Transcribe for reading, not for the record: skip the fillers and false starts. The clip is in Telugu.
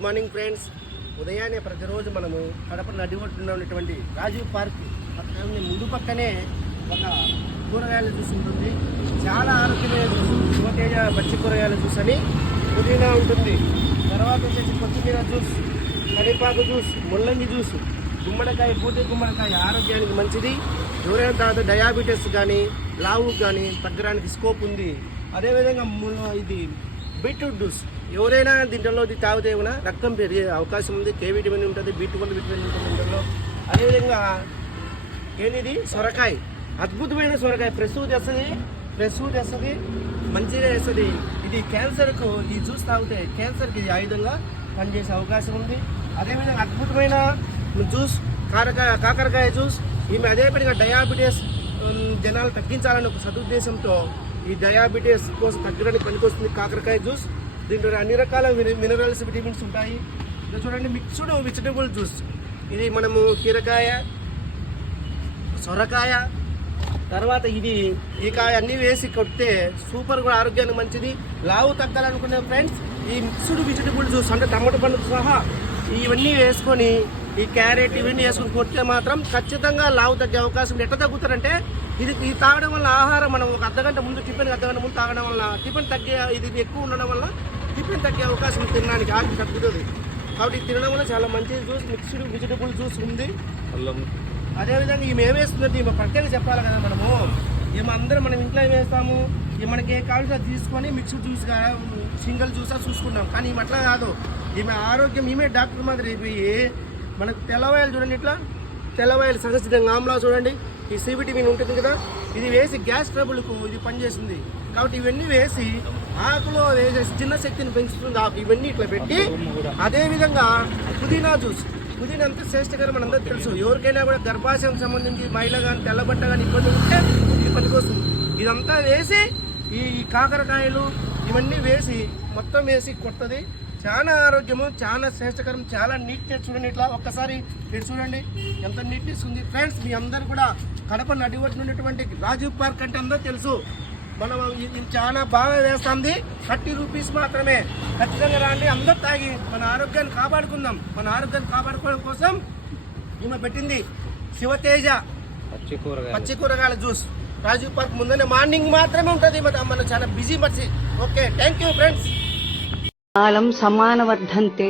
Good morning friends. ఉదయాన్నే ప్రతిరోజు మనము కడప నది ఒడ్డున ఉన్నటువంటి రాజీవ్ పార్క్ ముందు పక్కనే ఒక కూరగాయల జ్యూస్ ఉంటుంది. చాలా ఆరోగ్యమైన జ్యూస్, యువతేజ పచ్చి కూరగాయల జ్యూస్ అని పుదీనా ఉంటుంది. తర్వాత వచ్చేసి కొత్తిమీర జ్యూస్, కరివేపాకు జ్యూస్, ముల్లంగి జ్యూస్, గుమ్మడికాయ, పూర్తి గుమ్మడికాయ ఆరోగ్యానికి మంచిది. ఎవరైనా తర్వాత డయాబెటీస్ కానీ లావు కానీ తగ్గడానికి స్కోప్ ఉంది. అదేవిధంగా ఇది బీట్రూట్ జ్యూస్, ఎవరైనా దీంట్లో తాగితే కూడా రక్తం పెరిగే అవకాశం ఉంది. కే విటమిన్ ఉంటుంది, B12 విటమిన్ ఉంటుంది దీంట్లో. అదేవిధంగా ఏంటిది సొరకాయ, అద్భుతమైన సొరకాయ, ఫ్రెష్ తెస్తుంది, మంచిగా వేస్తుంది. ఇది క్యాన్సర్కు ఈ జ్యూస్ తాగితే క్యాన్సర్కి ఇది ఆయుధంగా పనిచేసే అవకాశం ఉంది. అదేవిధంగా అద్భుతమైన జ్యూస్ కాకరకాయ జ్యూస్. ఈమె అదేవిధంగా డయాబెటీస్ జనాలు తగ్గించాలని ఒక సదుద్దేశంతో ఈ డయాబెటీస్ కోసం తగ్గడానికి పనికొస్తుంది కాకరకాయ జ్యూస్. దీంట్లో అన్ని రకాల మినరల్స్, విటమిన్స్ ఉంటాయి. చూడండి, మిక్స్డ్ వెజిటబుల్ జ్యూస్. ఇది మనము కీరకాయ, సొరకాయ, తర్వాత ఇది ఈ కాయ అన్నీ వేసి కొడితే సూపర్, కూడా ఆరోగ్యానికి మంచిది. లావు తగ్గాలనుకునే ఫ్రెండ్స్ ఈ మిక్స్డ్ వెజిటబుల్ జ్యూస్ అంటే టమాటో పండు సహా ఇవన్నీ వేసుకొని ఈ క్యారెట్ ఇవన్నీ వేసుకొని కొడితే మాత్రం ఖచ్చితంగా లావు తగ్గే అవకాశం ఉంది. ఎట్లా తగ్గుతారంటే ఇది తాగడం వల్ల ఆహారం మనం ఒక అర్ధగంట ముందు అర్ధగంట ముందు తాగడం వల్ల టిఫిన్ తగ్గే, ఇది ఎక్కువ ఉండడం వల్ల టిఫిన్ తగ్గే అవకాశం తినడానికి ఆగి తగ్గుతుంది. కాబట్టి తినడం వల్ల చాలా మంచి జ్యూస్, మిక్స్డ్ వెజిటబుల్ జ్యూస్ ఉంది. అదేవిధంగా ఈమె ఏమేస్తుందంటే ఈమె ప్రత్యేక చెప్పాలి కదా. మనము ఈమె అందరం మనం ఇంట్లో ఏమేస్తాము, మనకి ఏ కావాల్సి అది తీసుకొని మిక్స్డ్ జ్యూస్గా సింగిల్ జ్యూసా చూసుకుంటాం. కానీ ఈమె అట్లా కాదు. ఈమె ఆరోగ్యం, ఈమె డాక్టర్ మాదిరి అయిపోయి మనకు తెల్లవాయలు చూడండి, ఇట్లా తెల్లవాయలు సహజంగా ఆమ్లా చూడండి, ఈ సి విటమిన్ ఉంటుంది కదా, ఇది వేసి గ్యాస్ ట్రబుల్కు ఇది పనిచేస్తుంది. కాబట్టి ఇవన్నీ వేసి ఆకులో వేసేసి చిన్న శక్తిని పెంచుతుంది ఆకు. ఇవన్నీ ఇట్లా పెట్టి అదేవిధంగా పుదీనా జ్యూస్, పుదీనా అంతా శ్రేష్టకరం మనందరూ తెలుసు. ఎవరికైనా కూడా గర్భాశయం సంబంధించి మైల కానీ తెల్లబట్ట కానీ ఇబ్బంది ఉంటే ఇది పనికొస్తుంది. ఇదంతా వేసి ఈ కాకరకాయలు ఇవన్నీ వేసి మొత్తం వేసి కొట్టది. చాలా ఆరోగ్యము, చాలా శ్రేష్టకరం, చాలా నీట్నెస్. చూడండి, ఇట్లా ఒక్కసారి మీరు చూడండి ఎంత నీట్నెస్ ఉంది. ఫ్రెండ్స్, మీ అందరూ కూడా కడప నది ఒడ్డున ఉన్నటువంటి రాజీవ్ పార్క్ అంటే అందరూ తెలుసు. మనం ఇది చాలా బాగా వేస్తుంది. 30 రూపీస్ మాత్రమే. ఖచ్చితంగా రాండి, అందరూ తాగి మన ఆరోగ్యాన్ని కాపాడుకుందాం. మన ఆరోగ్యాన్ని కాపాడుకోవడం కోసం ఈమె పెట్టింది శివతేజ పచ్చి కూరగాయల జ్యూస్. రాజీవ్ పార్క్ ముందనే మార్నింగ్ మాత్రమే ఉంటుంది. మన చాలా బిజీ మర్చి. Okay, thank you friends. కాలం సమాన వర్ధంతే